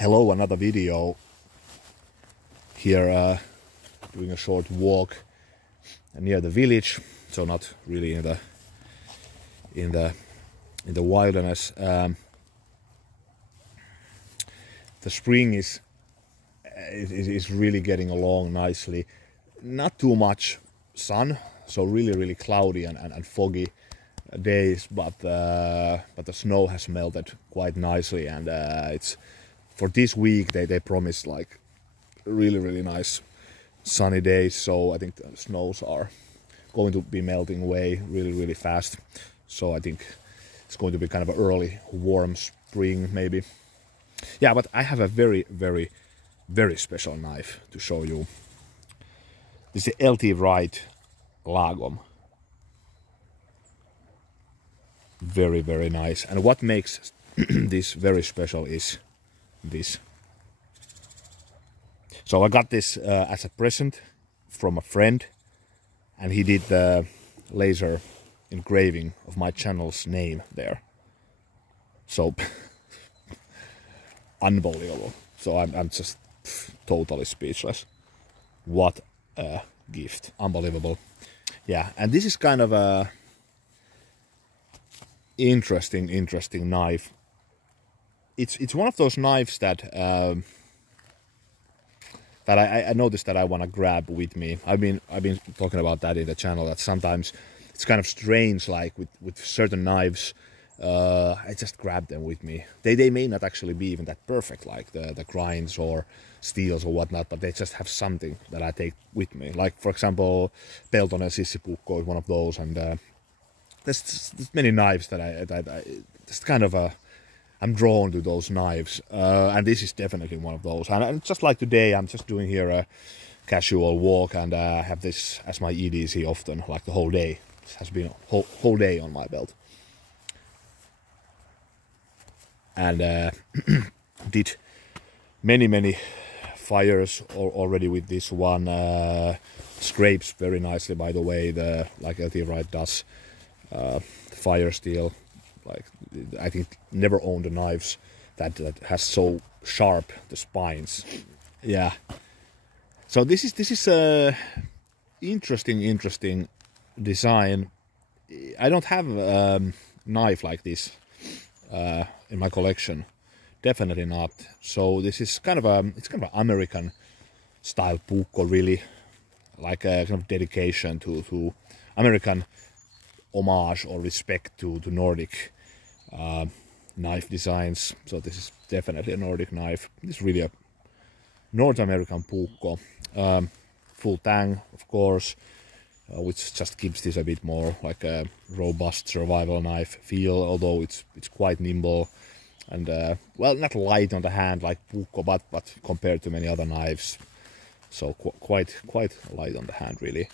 Hello, another video here, doing a short walk near the village, so not really in the wilderness. The spring is really getting along nicely. Not too much sun, so really cloudy and foggy days, but the snow has melted quite nicely, and it's for this week they promised like really nice sunny days, so I think the snows are going to be melting away really fast. So I think it's going to be kind of an early warm spring maybe. Yeah, but I have a very special knife to show you. This is the Wright Lagom. Very nice. And what makes this very special is this. So I got this as a present from a friend, and he did the laser engraving of my channel's name there. So unbelievable. So I'm just totally speechless. What a gift. Unbelievable. Yeah, and this is kind of a interesting knife. It's one of those knives that that I noticed that I want to grab with me. I've been talking about that in the channel, that sometimes it's kind of strange, like with certain knives, I just grab them with me. They may not actually be even that perfect, like the grinds or steels or whatnot, but they just have something that I take with me. Like, for example, Peltonen Sissipukko is one of those, and there's many knives that I just kind of I'm drawn to those knives, and this is definitely one of those. And just like today, I'm just doing here a casual walk, and have this as my EDC often, like the whole day. This has been a whole day on my belt. And did many fires already with this one. Scrapes very nicely, by the way, like LT Wright does. Fire steel, like I think never owned the knives that has so sharp the spines. Yeah. So this is a interesting design. I don't have a knife like this in my collection, definitely not. So this is kind of an American style pukko, really, like a kind of dedication to American homage or respect to Nordic knife designs. So this is definitely a Nordic knife. It's really a North American pukko. Full tang, of course, which just gives this a bit more like a robust survival knife feel, although it's quite nimble and well, not light on the hand like pukko, but compared to many other knives, so quite light on the hand, really.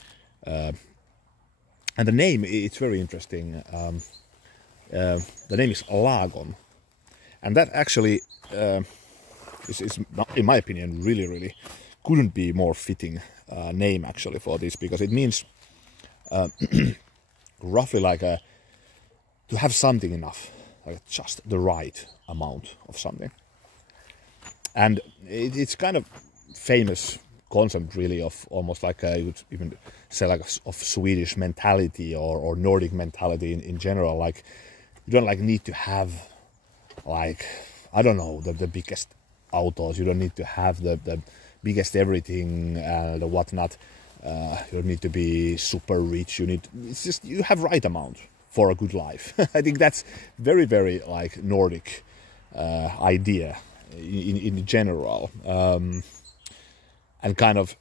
And the name, it's very interesting. The name is Lagom, and that actually is in my opinion, really couldn't be more fitting name actually for this, because it means roughly like to have something enough, like just the right amount of something. And it's kind of famous concept, really, of almost like you would even say like of Swedish mentality or Nordic mentality in general. Like, you don't like need to have, like, I don't know, the biggest autos. You don't need to have the biggest everything and whatnot. You don't need to be super rich. It's just you have right amount for a good life. I think that's very like Nordic idea in general. And kind of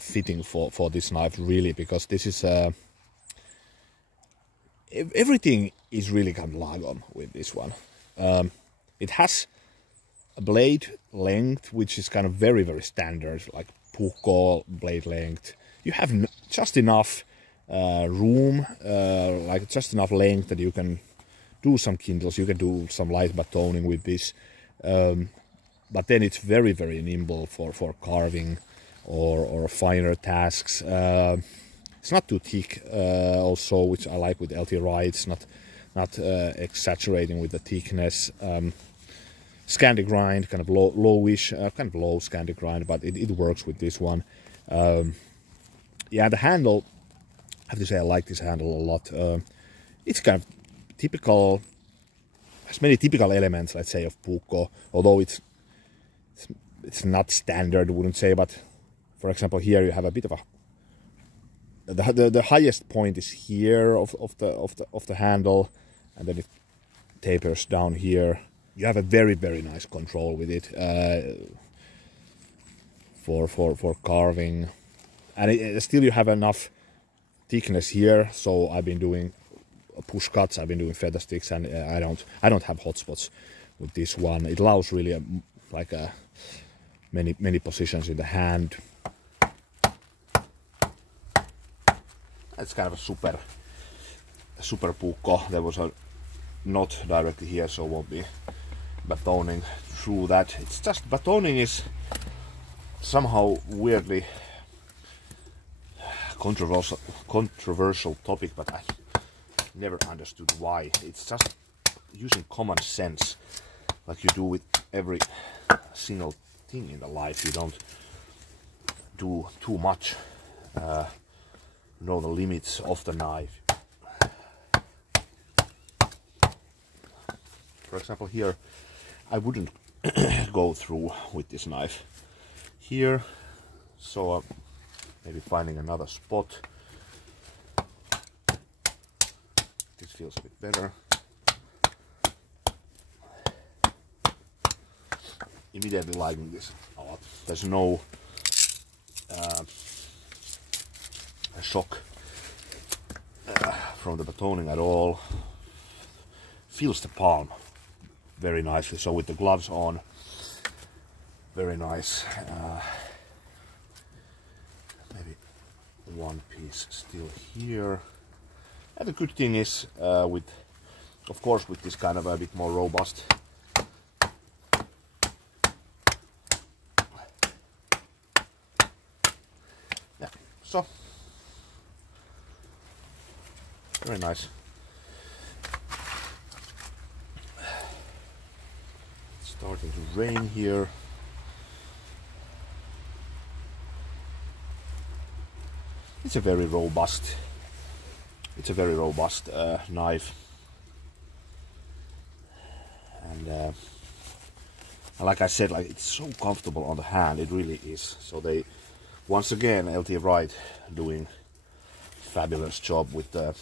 fitting for this knife, really, because this is everything is really kind of Lagom with this one. It has a blade length which is kind of very standard, like pukko blade length. You have just enough room, like just enough length that you can do some kindles, you can do some light batoning with this. But then it's very nimble for carving or finer tasks. It's not too thick, also, which I like with LT Wright. It's not exaggerating with the thickness. Scandi grind, kind of lowish, kind of low Scandi grind, but it works with this one. Yeah, the handle, I have to say I like this handle a lot. It's kind of typical, has many typical elements, let's say, of Puukko, although it's not standard, I wouldn't say, but for example here you have a bit of a, the highest point is here of the handle, and then it tapers down here. You have a very nice control with it for carving, and still you have enough thickness here. So I've been doing push cuts, I've been doing feather sticks, and I don't have hot spots with this one. It allows really many positions in the hand. It's kind of a super Puukko. There was a knot directly here, so won't be batoning through that. It's just batoning is somehow weirdly controversial topic, but I never understood why. It's just using common sense, like you do with every single thing in the life. You don't do too much. Know the limits of the knife. For example, here I wouldn't go through with this knife here, so maybe finding another spot. This feels a bit better. Immediately liking this a lot. There's no shock from the batoning at all. Feels the palm very nicely, so with the gloves on, very nice. Maybe one piece still here. And the good thing is, of course, with this kind of a bit more robust so very nice. It's starting to rain here. It's a very robust knife, and like I said, like, it's so comfortable on the hand. It really is. So they, once again, LT Wright doing fabulous job with the,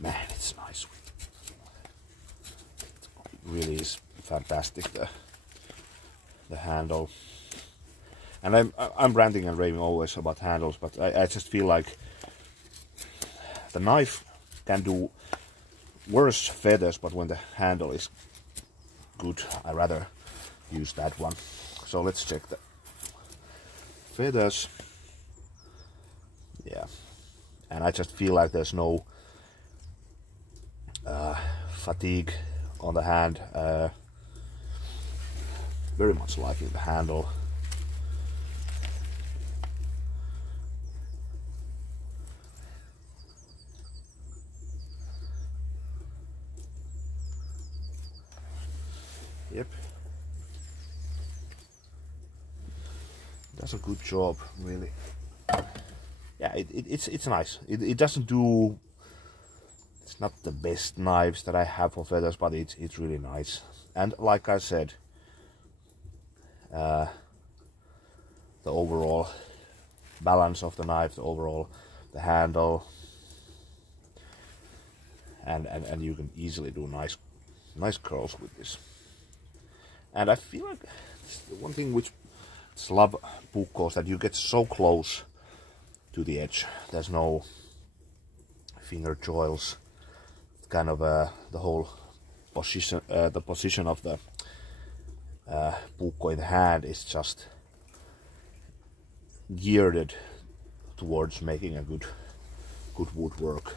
man, it's nice. It really is fantastic, the handle. And I'm ranting and raving always about handles, but I just feel like the knife can do worse feathers, but when the handle is good, I rather use that one. So let's check the feathers. Yeah, and I just feel like there's no fatigue on the hand. Very much liking the handle. Yep, does a good job, really. Yeah, it's nice. It doesn't do. It's not the best knives that I have for feathers, but it's really nice. And like I said, the overall balance of the knife, the handle, and you can easily do nice curls with this. And I feel like it's the one thing which I love Puukkos, that you get so close to the edge. There's no finger joils. Kind of the whole position, the position of the Puukko in the hand is just geared towards making a good woodwork.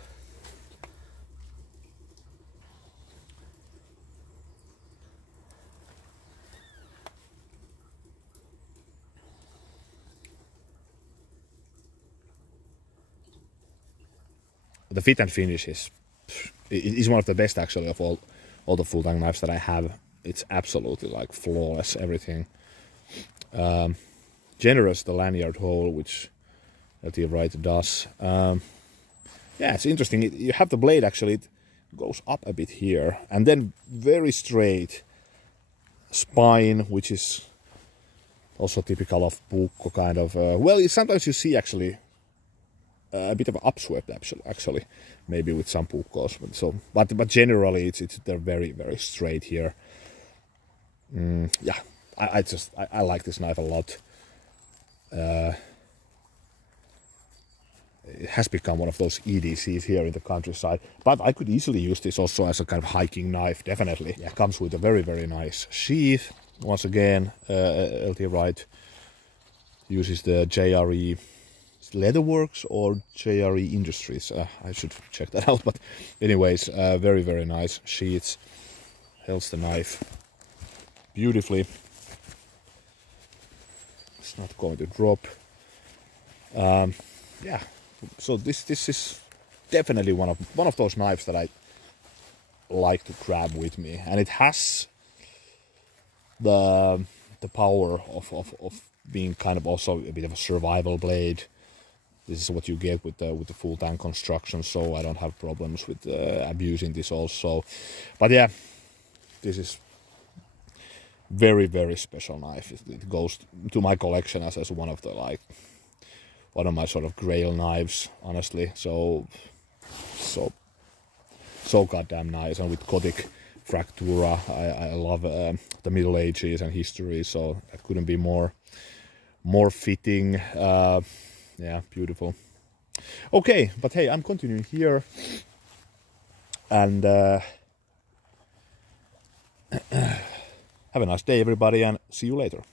The fit and finish is one of the best, actually, of all the full-tang knives that I have. it's absolutely like flawless, everything. Generous the lanyard hole, which Wright does. Yeah, it's interesting. You have the blade actually, it goes up a bit here, and then very straight spine, which is also typical of Puukko kind of. Well, sometimes you see actually a bit of an upswept actually, maybe with some Puukkos. But generally they're very, very straight here. Yeah, I like this knife a lot. It has become one of those EDCs here in the countryside, but I could easily use this also as a kind of hiking knife, definitely. Yeah, comes with a very, very nice sheath. Once again, Wright uses the JRE Leatherworks or JRE Industries. I should check that out, but anyways, very, very nice sheaths. Holds the knife beautifully. It's not going to drop. Yeah, so this is definitely one of those knives that I like to grab with me, and it has the power of being kind of also a bit of a survival blade. This is what you get with the full tank construction, so I don't have problems with abusing this also. But yeah, this is very, very special knife. It goes to my collection as one of my sort of grail knives, honestly. So goddamn nice. And with Kotic Fractura, I love the Middle Ages and history, so that couldn't be more fitting. Yeah, beautiful. Okay, but hey, I'm continuing here, and have a nice day, everybody, and see you later.